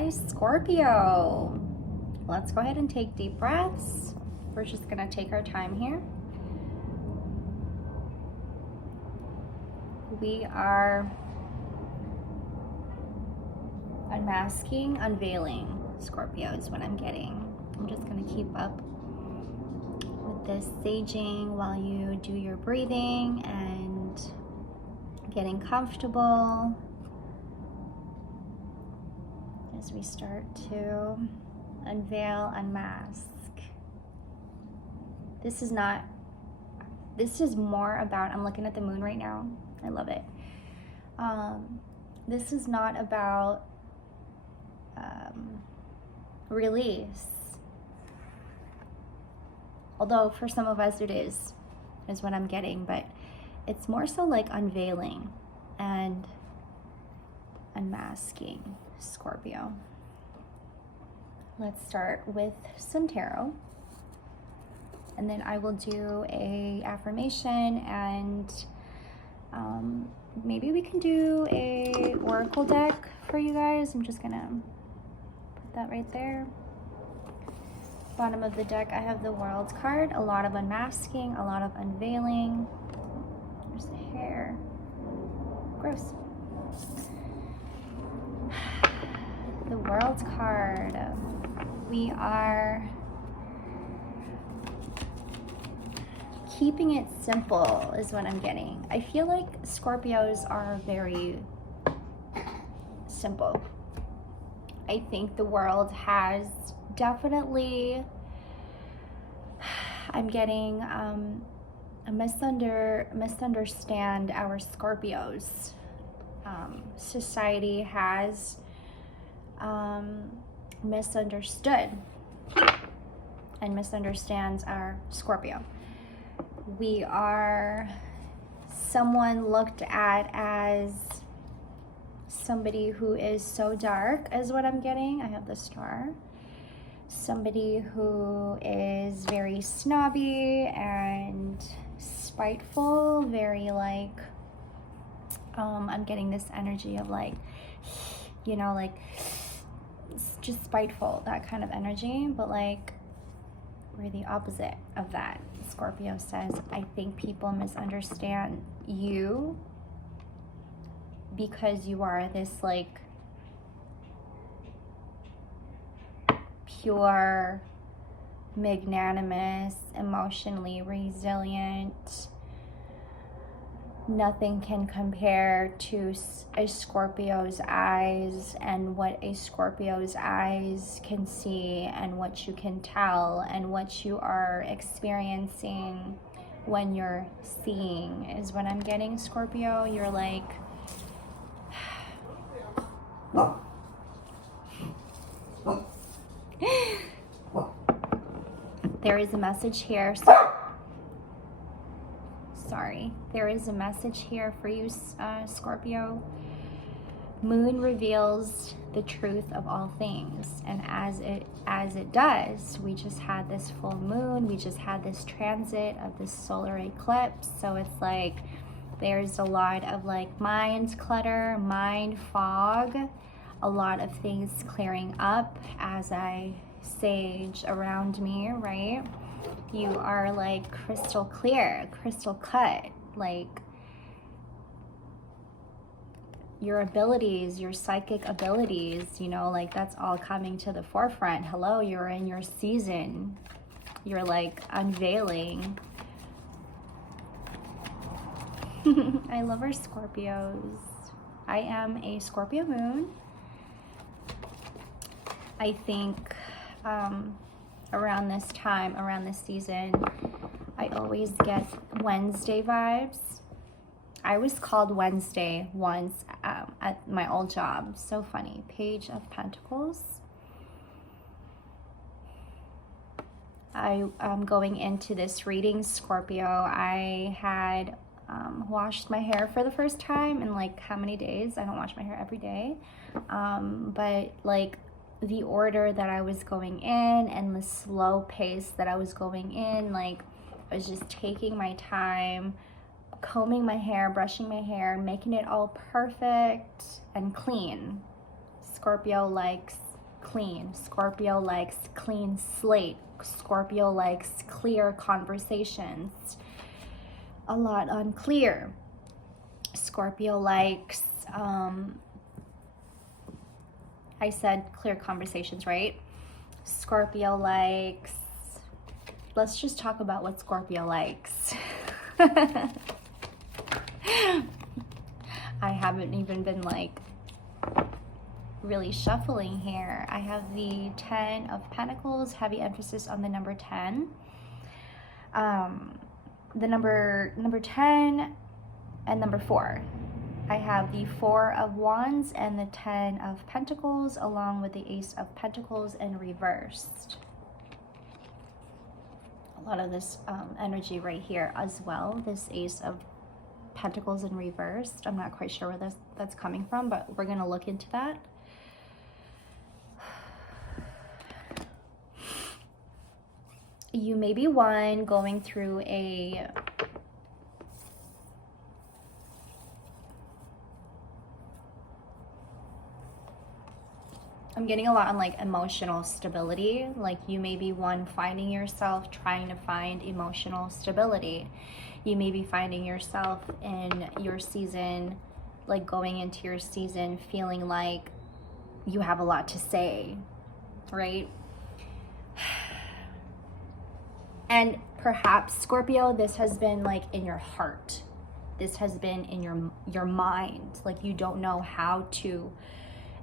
Hi, Scorpio. Let's go ahead and take deep breaths. We're just gonna take our time here. We are unmasking, unveiling. Scorpio is what I'm getting. I'm just gonna keep up with this saging while you do your breathing and getting comfortable as we start to unveil, unmask. This is more about, I'm looking at the moon right now. I love it. This is not about release. Although for some of us it is what I'm getting, but it's more so like unveiling and unmasking, Scorpio. Let's start with some tarot. And then I will do a affirmation, and maybe we can do a oracle deck for you guys. I'm just gonna put that right there. Bottom of the deck, I have the World card. A lot of unmasking, a lot of unveiling. There's the hair. Gross. The World card. We are keeping it simple is what I'm getting. I feel like Scorpios are very simple. I think the world has definitely, I'm getting misunderstand our Scorpios. Society has misunderstood and misunderstands our Scorpio. We are someone looked at as somebody who is so dark, is what I'm getting. I have the star. Somebody who is very snobby and spiteful, very like, I'm getting this energy of like, you know, like just spiteful, that kind of energy, but like we're the opposite of that. Scorpio says, I think people misunderstand you because you are this like pure, magnanimous, emotionally resilient. Nothing can compare to a Scorpio's eyes and what a Scorpio's eyes can see and what you can tell and what you are experiencing when you're seeing is what I'm getting, Scorpio. You're like, there is a message here. Sorry, there is a message here for you, Scorpio. Moon reveals the truth of all things, and as it does, we just had this full moon, we just had this transit of this solar eclipse, so it's like there's a lot of like mind clutter, mind fog, a lot of things clearing up as I sage around me, right? You are like crystal clear, crystal cut, like your abilities, your psychic abilities, you know, like that's all coming to the forefront. Hello, you're in your season. You're like unveiling. I love our Scorpios. I am a Scorpio moon. I think around this time, around this season, I always get Wednesday vibes. I was called Wednesday once at my old job. So funny. Page of Pentacles. I'm going into this reading, Scorpio. I had washed my hair for the first time in like how many days? I don't wash my hair every day. But like the order that I was going in and the slow pace that I was going in, like I was just taking my time, combing my hair, brushing my hair, making it all perfect and clean. Scorpio likes clean. Scorpio likes clean slate. Scorpio likes clear conversations. A lot unclear. Scorpio likes, I said clear conversations, right? Scorpio likes, let's just talk about what Scorpio likes. I haven't even been like really shuffling here. I have the 10 of Pentacles, heavy emphasis on the number 10. The number 10 and number 4. I have the 4 of Wands and the 10 of Pentacles, along with the Ace of Pentacles in reversed. A lot of this energy right here as well, this Ace of Pentacles in reversed. I'm not quite sure where that's coming from, but we're going to look into that. You may be one going through a I'm getting a lot on like emotional stability. Like you may be one finding yourself trying to find emotional stability. You may be finding yourself in your season, like going into your season feeling like you have a lot to say, right? And perhaps, Scorpio, this has been like in your heart. This has been in your mind. Like you don't know how to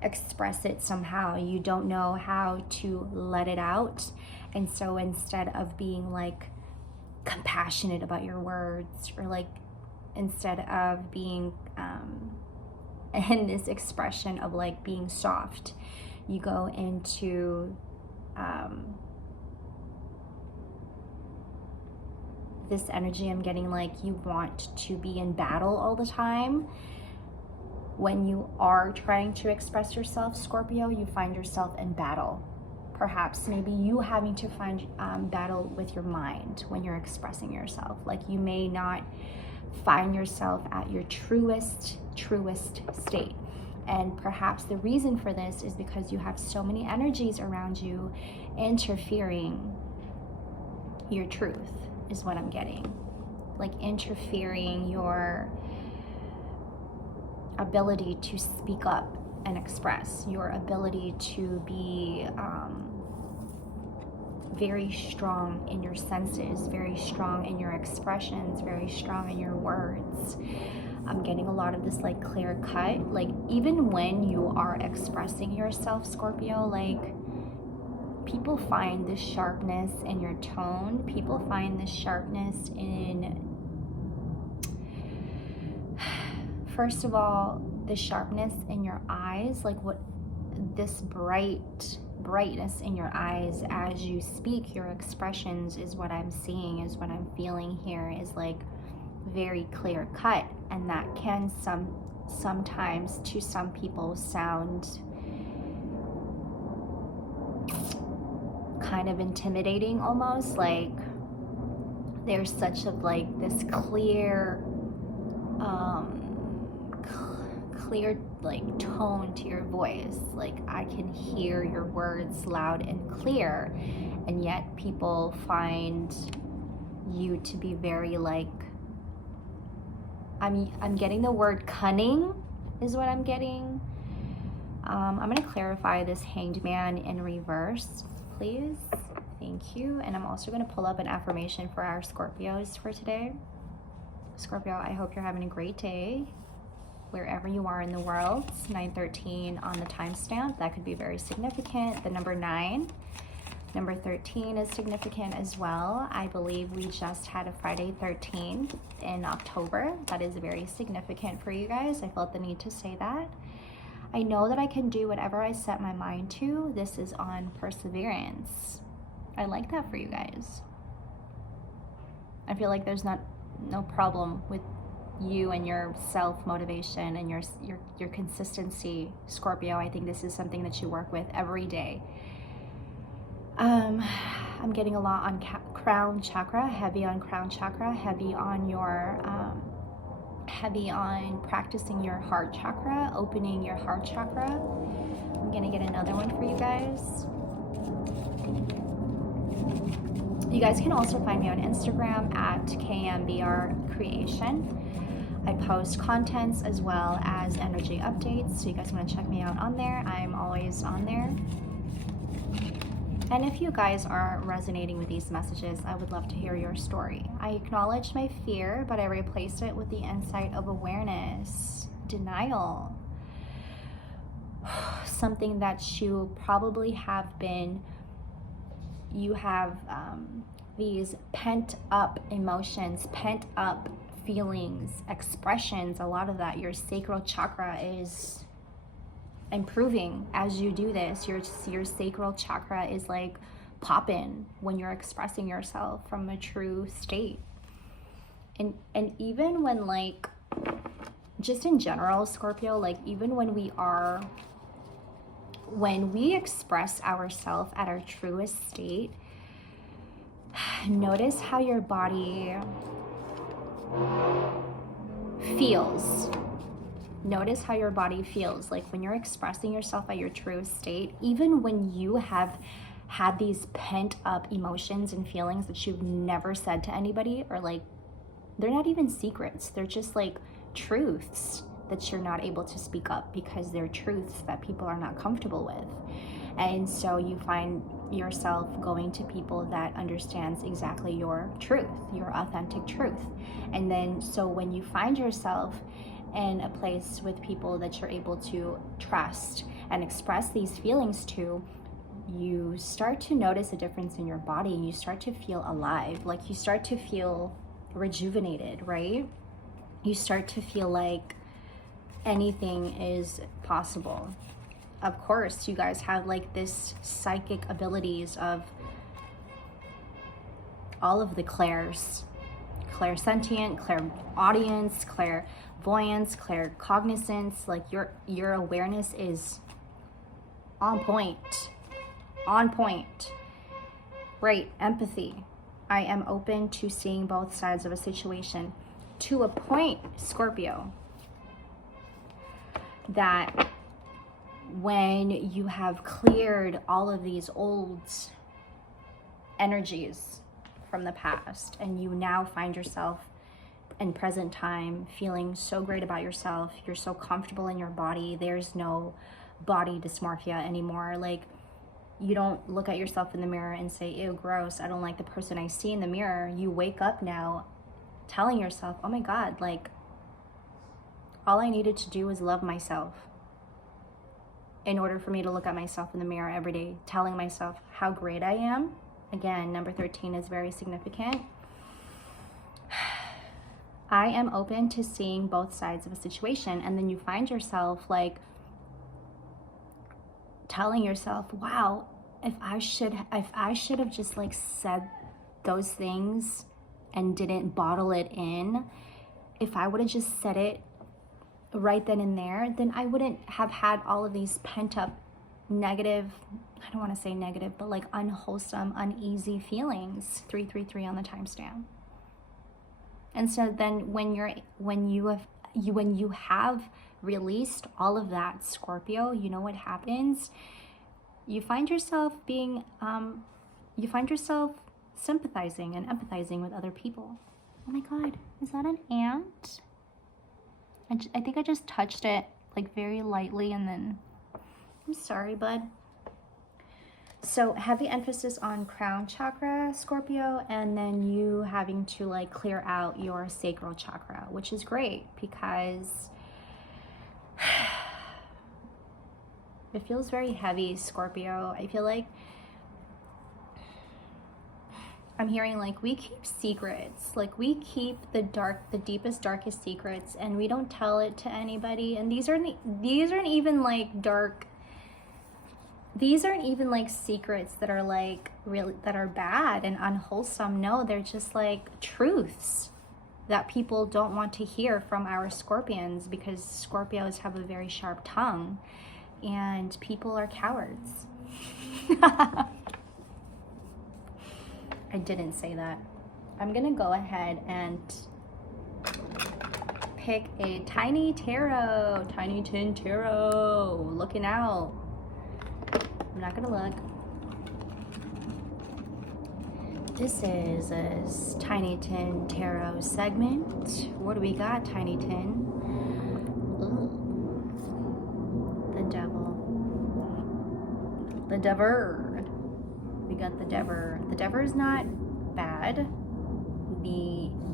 express it somehow. You don't know how to let it out. And so instead of being like compassionate about your words, or like instead of being in this expression of like being soft, you go into this energy. I'm getting like you want to be in battle all the time. When you are trying to express yourself, Scorpio, you find yourself in battle. Perhaps maybe you having to find battle with your mind when you're expressing yourself. Like you may not find yourself at your truest state. And perhaps the reason for this is because you have so many energies around you interfering your truth, is what I'm getting. Like interfering your ability to speak up and express, your ability to be very strong in your senses, very strong in your expressions, very strong in your words. I'm getting a lot of this like clear cut, like even when you are expressing yourself, Scorpio, like people find this sharpness in your tone. People find this sharpness in, first of all, the sharpness in your eyes, like what this brightness in your eyes as you speak, your expressions is what I'm seeing, is what I'm feeling here, is like very clear cut. And that can sometimes to some people sound kind of intimidating almost. Like there's such a like this clear like tone to your voice. Like I can hear your words loud and clear, and yet people find you to be very like, I'm getting the word cunning is what I'm getting. I'm going to clarify this Hanged Man in reverse, please. Thank you. And I'm also going to pull up an affirmation for our Scorpios for today. Scorpio, I hope you're having a great day wherever you are in the world. It's 9:13 on the timestamp. That could be very significant. The number 9. Number 13 is significant as well. I believe we just had a Friday 13 in October. That is very significant for you guys. I felt the need to say that. I know that I can do whatever I set my mind to. This is on perseverance. I like that for you guys. I feel like there's no problem with you and your self-motivation and your consistency, Scorpio. I think this is something that you work with every day. I'm getting a lot on crown chakra, heavy on crown chakra, heavy on your heavy on practicing your heart chakra, opening your heart chakra. I'm gonna get another one for you guys. You guys can also find me on Instagram at KMBR Creation. I post contents as well as energy updates, so you guys want to check me out on there. I'm always on there. And if you guys are resonating with these messages, I would love to hear your story. I acknowledge my fear, but I replaced it with the insight of awareness. Denial. Something that you probably have been, you have these pent up emotions, pent up feelings, expressions. A lot of that, your sacral chakra is improving as you do this. Your sacral chakra is like popping when you're expressing yourself from a true state. And even when, like, just in general, Scorpio, like, even when we express ourselves at our truest state, notice how your body feels. Notice how your body feels. Like, when you're expressing yourself at your truest state, even when you have had these pent up emotions and feelings that you've never said to anybody, or like, they're not even secrets, they're just like truths that you're not able to speak up because they're truths that people are not comfortable with. And so you find yourself going to people that understands exactly your truth, your authentic truth. And then so when you find yourself in a place with people that you're able to trust and express these feelings to, you start to notice a difference in your body, and you start to feel alive. Like, you start to feel rejuvenated, right? You start to feel like anything is possible. Of course, you guys have like this psychic abilities of all of the clairs, clairsentient, clairaudience, clairvoyance, claircognizance. Like, your awareness is on point. Right, empathy. I am open to seeing both sides of a situation to a point, Scorpio, that when you have cleared all of these old energies from the past, and you now find yourself in present time feeling so great about yourself, you're so comfortable in your body, there's no body dysmorphia anymore. Like, you don't look at yourself in the mirror and say, ew, gross, I don't like the person I see in the mirror. You wake up now telling yourself, oh my God, like, all I needed to do was love myself in order for me to look at myself in the mirror every day, telling myself how great I am. Again, number 13 is very significant. I am open to seeing both sides of a situation. And then you find yourself like telling yourself, wow, if I should have just like said those things and didn't bottle it in, if I would have just said it right then and there, then I wouldn't have had all of these pent up negative, I don't want to say negative, but like unwholesome, uneasy feelings. 333 on the timestamp. And so then when you have released all of that, Scorpio, you know what happens? You find yourself sympathizing and empathizing with other people. Oh my God, is that an ant? I think I just touched it like very lightly, and then I'm sorry, bud. So heavy emphasis on crown chakra, Scorpio, and then you having to like clear out your sacral chakra, which is great because it feels very heavy, Scorpio. I feel like I'm hearing like we keep secrets, like we keep the deepest, darkest secrets, and we don't tell it to anybody. And these aren't even like dark. These aren't even like secrets that are like really, that are bad and unwholesome. No, they're just like truths that people don't want to hear from our Scorpions, because Scorpios have a very sharp tongue and people are cowards. I didn't say that. I'm gonna go ahead and pick a tiny tarot, tiny tin tarot. Looking out. I'm not gonna look. This is a Tiny Tin Tarot segment. What do we got, Tiny Tin? Ooh. The Devil. The Devil. We got the Devil. The Devil is not bad.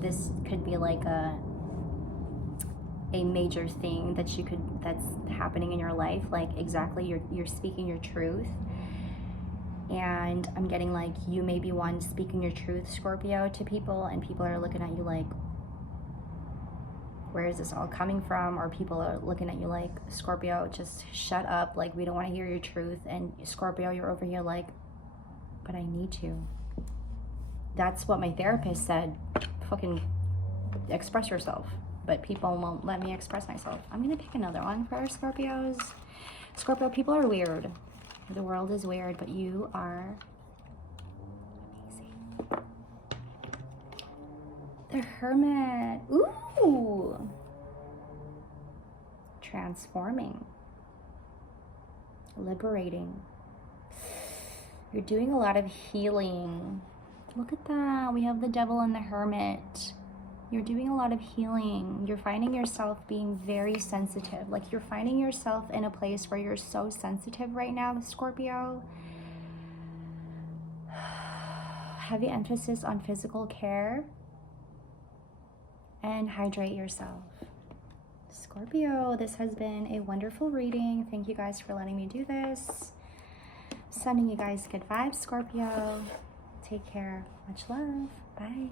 This could be like a major thing that's happening in your life. Like exactly, you're speaking your truth. And I'm getting like you may be one speaking your truth, Scorpio, to people, and people are looking at you like, where is this all coming from? Or people are looking at you like, Scorpio, just shut up, like we don't want to hear your truth. And Scorpio, you're over here like, but I need to. That's what my therapist said. Fucking express yourself. But people won't let me express myself. I'm gonna pick another one for our Scorpios. Scorpio, people are weird. The world is weird, but you are amazing. The Hermit. Ooh. Transforming. Liberating. You're doing a lot of healing. Look at that. We have the Devil and the Hermit. You're doing a lot of healing. You're finding yourself being very sensitive. Like you're finding yourself in a place where you're so sensitive right now, Scorpio. Heavy emphasis on physical care. And hydrate yourself. Scorpio, this has been a wonderful reading. Thank you guys for letting me do this. Sending you guys good vibes, Scorpio. Take care. Much love. Bye.